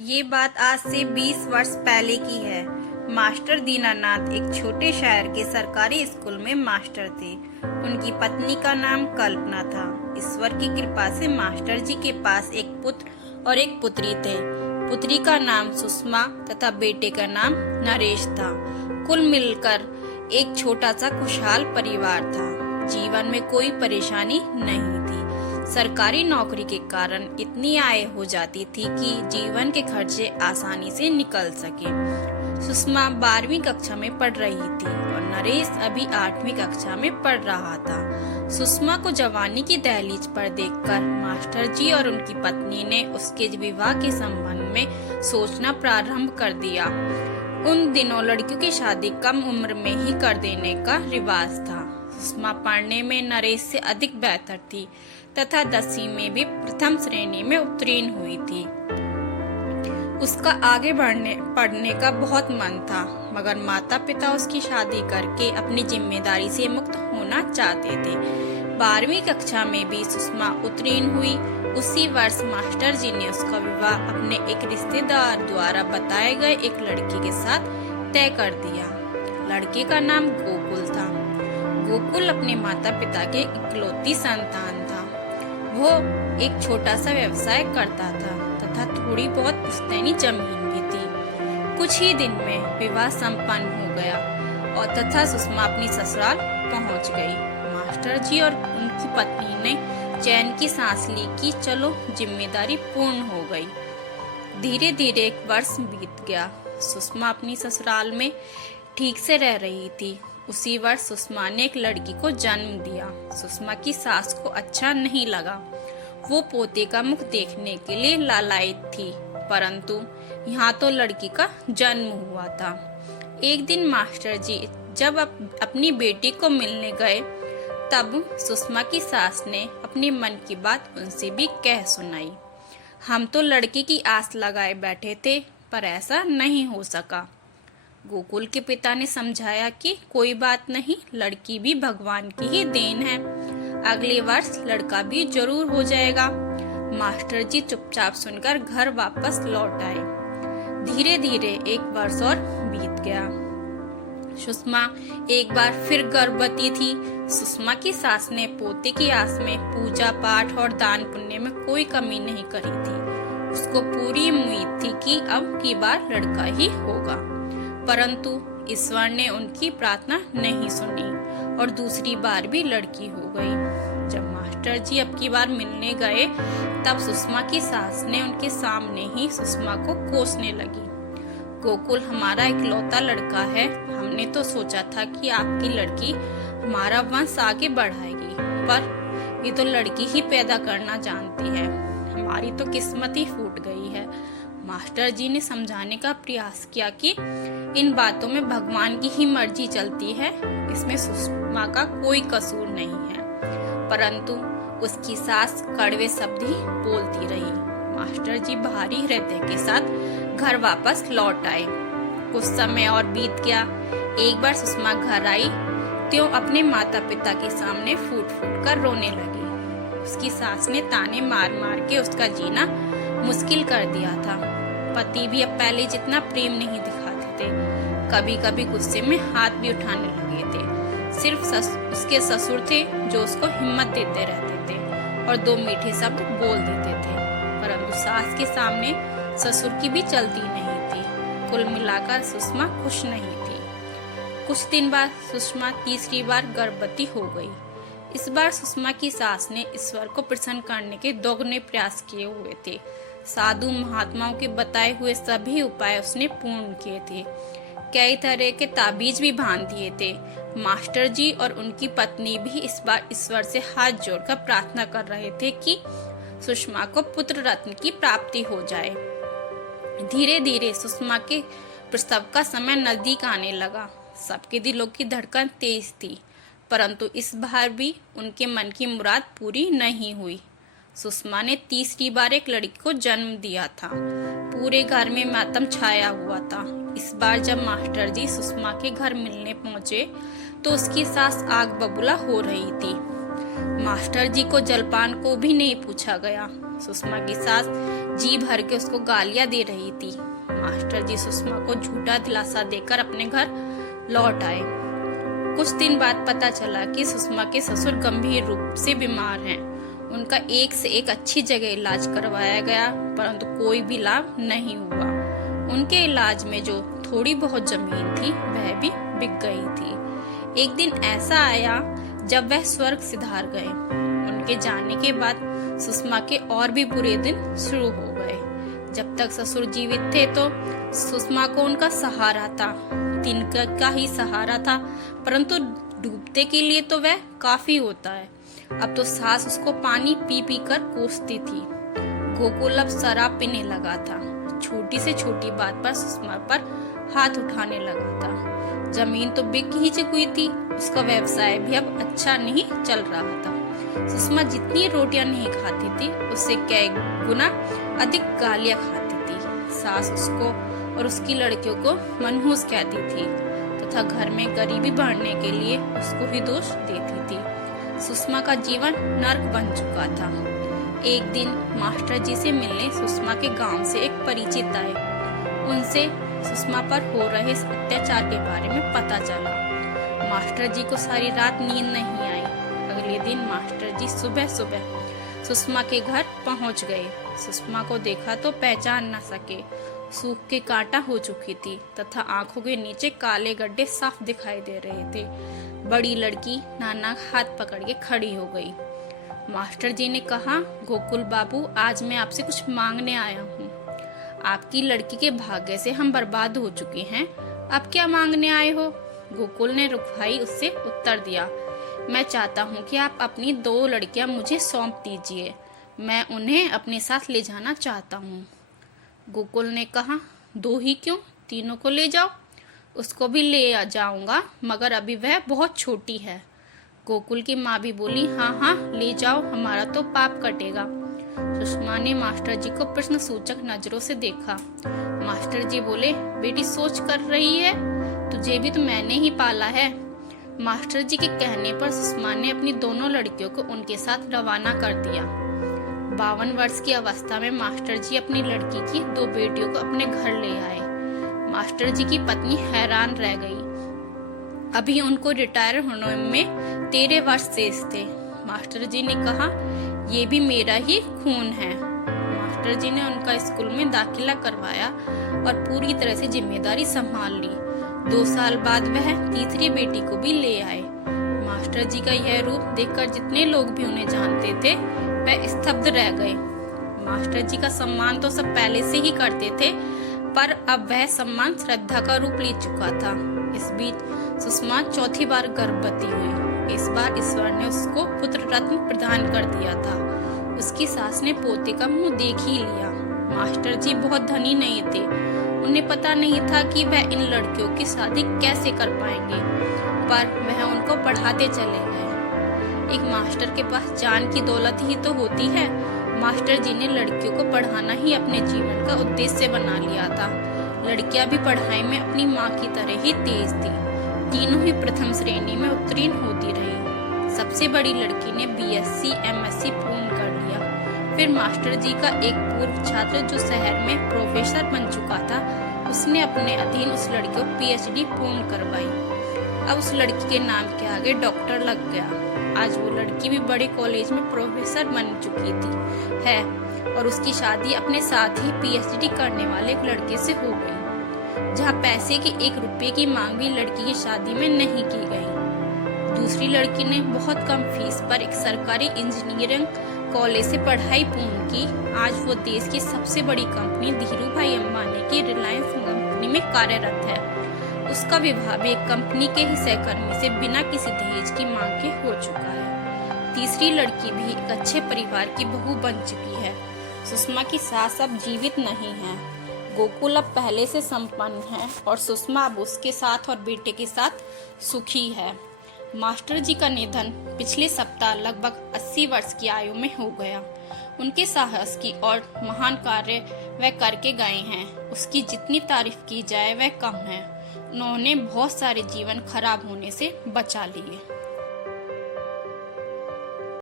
ये बात आज से 20 वर्ष पहले की है। मास्टर दीनानाथ एक छोटे शहर के सरकारी स्कूल में मास्टर थे। उनकी पत्नी का नाम कल्पना था। ईश्वर की कृपा से मास्टर जी के पास एक पुत्र और एक पुत्री थे। पुत्री का नाम सुषमा तथा बेटे का नाम नरेश था। कुल मिलकर एक छोटा सा खुशहाल परिवार था। जीवन में कोई परेशानी नहीं थी। सरकारी नौकरी के कारण इतनी आय हो जाती थी कि जीवन के खर्चे आसानी से निकल सके। सुषमा 12वीं कक्षा में पढ़ रही थी और नरेश अभी 8वीं कक्षा में पढ़ रहा था। सुषमा को जवानी की दहलीज पर देखकर मास्टर जी और उनकी पत्नी ने उसके विवाह के संबंध में सोचना प्रारंभ कर दिया। उन दिनों लड़कियों की शादी कम उम्र में ही कर देने का रिवाज था। सुषमा पढ़ने में नरेश से अधिक बेहतर थी तथा 10वीं में भी प्रथम श्रेणी में उत्तीर्ण हुई थी। उसका आगे पढ़ने का बहुत मन था, मगर माता पिता उसकी शादी करके अपनी जिम्मेदारी से मुक्त होना चाहते थे। 12वीं कक्षा में भी सुषमा उत्तीर्ण हुई। उसी वर्ष मास्टर जी ने उसका विवाह अपने एक रिश्तेदार द्वारा बताए गए एक लड़के के साथ तय कर दिया। लड़के का नाम गोकुल था। गोकुल अपने माता पिता के इकलौती संतान था। वो एक छोटा सा व्यवसाय करता था तथा थोड़ी बहुत पुश्तैनी जमीन भी थी। कुछ ही दिन में विवाह संपन्न हो गया और तथा सुषमा अपनी ससुराल पहुंच गई। मास्टर जी और उनकी पत्नी ने चैन की सांस ली कि चलो जिम्मेदारी पूर्ण हो गई। धीरे धीरे एक वर्ष बीत गया। सुषमा अपनी ससुराल में ठीक से रह रही थी। उसी वर्ष सुषमा ने एक लड़की को जन्म दिया। सुषमा की सास को अच्छा नहीं लगा। वो पोते का मुख देखने के लिए लालायित थी, परंतु यहाँ तो लड़की का जन्म हुआ था। एक दिन मास्टर जी जब अपनी बेटी को मिलने गए, तब सुषमा की सास ने अपनी मन की बात उनसे भी कह सुनाई। हम तो लड़की की आस लगाए बैठे थे, पर ऐसा नहीं हो सका। गोकुल के पिता ने समझाया कि कोई बात नहीं, लड़की भी भगवान की ही देन है। अगले वर्ष लड़का भी जरूर हो जाएगा। मास्टर जी चुपचाप सुनकर घर वापस लौट आए। धीरे धीरे एक वर्ष और बीत गया। सुषमा एक बार फिर गर्भवती थी। सुषमा की सास ने पोते की आस में पूजा पाठ और दान पुण्य में कोई कमी नहीं करी थी। उसको पूरी उम्मीद थी कि अब की बार लड़का ही होगा, परंतु ईश्वर ने उनकी प्रार्थना नहीं सुनी और दूसरी बार भी लड़की हो गई। जब मास्टर जी अब की बार मिलने गए, तब सुषमा की सास ने उनके सामने ही सुषमा को कोसने लगी। गोकुल हमारा इकलौता लड़का है। हमने तो सोचा था कि आपकी लड़की हमारा वंश आगे बढ़ाएगी, पर ये तो लड़की ही पैदा करना जानती है। हमारी तो किस्मत ही फूट गई है। मास्टर जी ने समझाने का प्रयास किया कि इन बातों में भगवान की ही मर्जी चलती है, इसमें सुषमा का कोई कसूर नहीं है, परंतु उसकी सास कड़वे शब्द ही बोलती रही। मास्टर जी भारी हृदय के साथ घर वापस लौट आए। कुछ समय और बीत गया। एक बार सुषमा घर आई, त्यों अपने माता पिता के सामने फूट फूट कर रोने लगी। उसकी सास ने ताने मार मार के उसका जीना मुश्किल कर दिया था। पति भी अब पहले जितना प्रेम नहीं दिखाते थे। कभी कभी गुस्से में हाथ भी उठाने लगे थे। सिर्फ उसके ससुर थे जो उसको हिम्मत देते रहते थे और 2 मीठे शब्द बोल देते थे, परंतु सास के सामने ससुर की भी चलती नहीं थी। कुल मिलाकर सुषमा खुश नहीं थी। कुछ दिन बाद सुषमा तीसरी बार गर्भवती हो गई। इस बार सुषमा की सास ने ईश्वर को प्रसन्न करने के दोगुने प्रयास किए हुए थे। साधु महात्माओं के बताए हुए सभी उपाय उसने पूर्ण किए थे। कई तरह के ताबीज भी बांध दिए थे। मास्टर जी और उनकी पत्नी भी इस बार ईश्वर से हाथ जोड़कर प्रार्थना कर रहे थे कि सुषमा को पुत्र रत्न की प्राप्ति हो जाए। धीरे धीरे सुषमा के प्रसव का समय नजदीक आने लगा। सबके दिलों की धड़कन तेज थी, परंतु इस बार भी उनके मन की मुराद पूरी नहीं हुई। सुषमा ने तीसरी बार एक लड़की को जन्म दिया था। पूरे घर में मातम छाया हुआ था। इस बार जब मास्टर जी सुषमा के घर मिलने पहुंचे, तो उसकी सास आग बबूला हो रही थी। मास्टर जी को जलपान को भी नहीं पूछा गया। सुषमा की सास जी भर के उसको गालियां दे रही थी। मास्टर जी सुषमा को झूठा दिलासा देकर अपने घर लौट आए। कुछ दिन बाद पता चला कि सुषमा के ससुर गंभीर रूप से बीमार हैं। उनका एक से एक अच्छी जगह इलाज करवाया गया, परंतु कोई भी लाभ नहीं हुआ। उनके इलाज में जो थोड़ी बहुत जमीन थी वह भी बिक गई थी। एक दिन ऐसा आया जब वह स्वर्ग सिधार गए। उनके जाने के बाद सुषमा के और भी बुरे दिन शुरू हो गए। जब तक ससुर जीवित थे तो सुषमा को उनका सहारा था, तिनका का ही सहारा था, परंतु डूबते के लिए तो वह काफी होता है। अब तो सास उसको पानी पी पी कर कोसती थी। गोकुल अब शराब पीने लगा था। छोटी से छोटी बात पर सुषमा पर हाथ उठाने लगा था। जमीन तो बिक ही चुकी थी, उसका व्यवसाय भी अब अच्छा नहीं चल रहा था। सुषमा जितनी रोटियां नहीं खाती थी उससे कई गुना अधिक गालियां खाती थी। सास उसको और उसकी लड़कियों को मनहूस कहती थी तथा घर में गरीबी बढ़ने के लिए उसको ही दोष देती थी। सुषमा का जीवन नर्क बन चुका था। एक दिन मास्टर जी से मिलने सुषमा के गांव से एक परिचित आए। उनसे सुषमा पर हो रहे अत्याचार के बारे में पता चला। मास्टर जी को सारी रात नींद नहीं आई। अगले दिन मास्टर जी सुबह सुबह सुषमा के घर पहुंच गए। सुषमा को देखा तो पहचान न सके। सूख के कांटा हो चुकी थी तथा आंखों के नीचे काले गड्ढे साफ दिखाई दे रहे थे। बड़ी लड़की नाना हाथ पकड़ के खड़ी हो गई। मास्टर जी ने कहा, गोकुल बाबू, आज मैं आपसे कुछ मांगने आया हूँ। आपकी लड़की के भाग्य से हम बर्बाद हो चुके हैं। आप क्या मांगने आए हो? गोकुल ने रुखवाई उससे उत्तर दिया, मैं चाहता हूँ कि आप अपनी 2 लड़कियां मुझे सौंप दीजिए। मैं उन्हें अपने साथ ले जाना चाहता हूँ। गोकुल ने कहा, 2 ही क्यों, 3 को ले जाओ। उसको भी ले जाऊंगा, मगर अभी वह बहुत छोटी है। गोकुल की माँ भी बोली, हाँ हाँ ले जाओ, हमारा तो पाप कटेगा। सुषमा ने मास्टर जी को प्रश्न सूचक नजरों से देखा। मास्टर जी बोले, बेटी सोच कर रही है, तुझे भी तो मैंने ही पाला है। मास्टर जी के कहने पर सुषमा ने अपनी दोनों लड़कियों को उनके साथ रवाना कर दिया। 52 वर्ष की अवस्था में मास्टर जी अपनी लड़की की 2 बेटियों को अपने घर ले आए। मास्टर जी की पत्नी हैरान रह गई। अभी उनको रिटायर होने में 13 वर्ष शेष थे। मास्टर जी ने कहा, ये भी मेरा ही खून है। मास्टर जी ने उनका स्कूल में दाखिला करवाया और पूरी तरह से जिम्मेदारी संभाल ली। 2 साल बाद वह तीसरी बेटी को भी ले आए। मास्टर जी का यह रूप देखकर जितने लोग भी उन्हें जानते थे वह स्तब्ध रह गए। मास्टर जी का सम्मान तो सब पहले से ही करते थे, पर अब वह सम्मान श्रद्धा का रूप ले चुका था। इस बीच सुषमा चौथी बार गर्भवती हुई। इस बार ईश्वर ने उसको पुत्र रत्न प्रदान कर दिया था। उसकी सास ने पोते का मुंह देख ही लिया। मास्टर जी बहुत धनी नहीं थे। उन्हें पता नहीं था कि वह इन लड़कियों की शादी कैसे कर पाएंगे, पर वह उनको पढ़ाते चले गए। एक मास्टर के पास जान की दौलत ही तो होती है। मास्टर जी ने लड़कियों को पढ़ाना ही अपने जीवन का उद्देश्य बना लिया था। लड़कियां भी पढ़ाई में अपनी माँ की तरह ही तेज थी। तीनों ही प्रथम श्रेणी में उत्तीर्ण होती रही। सबसे बड़ी लड़की ने BSc MSc पूर्ण कर लिया। फिर मास्टर जी का एक पूर्व छात्र जो शहर में प्रोफेसर बन चुका था, उसने अपने अधीन उस लड़की को PhD पूर्ण करवाई। अब उस लड़की के नाम के आगे डॉक्टर लग गया। आज वो लड़की भी बड़े कॉलेज में प्रोफेसर बन चुकी थी है और उसकी शादी अपने साथ ही PhD करने वाले एक लड़के से हो गई। जहाँ पैसे के 1 रुपये की मांग भी लड़की की शादी में नहीं की गई। दूसरी लड़की ने बहुत कम फीस पर एक सरकारी इंजीनियरिंग कॉलेज से पढ़ाई पूर्ण की। आज वो देश की सबसे बड़ी कंपनी धीरूभाई अंबानी की रिलायंस कंपनी में कार्यरत है। उसका विवाह भी एक कंपनी के ही सहकर्मी से बिना किसी दहेज की मांग के हो चुका है। तीसरी लड़की भी एक अच्छे परिवार की बहू बन चुकी है। सुषमा की सास अब जीवित नहीं है। गोकुल अब पहले से संपन्न है और सुषमा अब उसके साथ और बेटे के साथ सुखी है। मास्टर जी का निधन पिछले सप्ताह लगभग 80 वर्ष की आयु में हो गया। उनके साहस की और महान कार्य वह करके गए हैं, उसकी जितनी तारीफ की जाए वह कम है। उन्होंने बहुत सारे जीवन खराब होने से बचा लिए।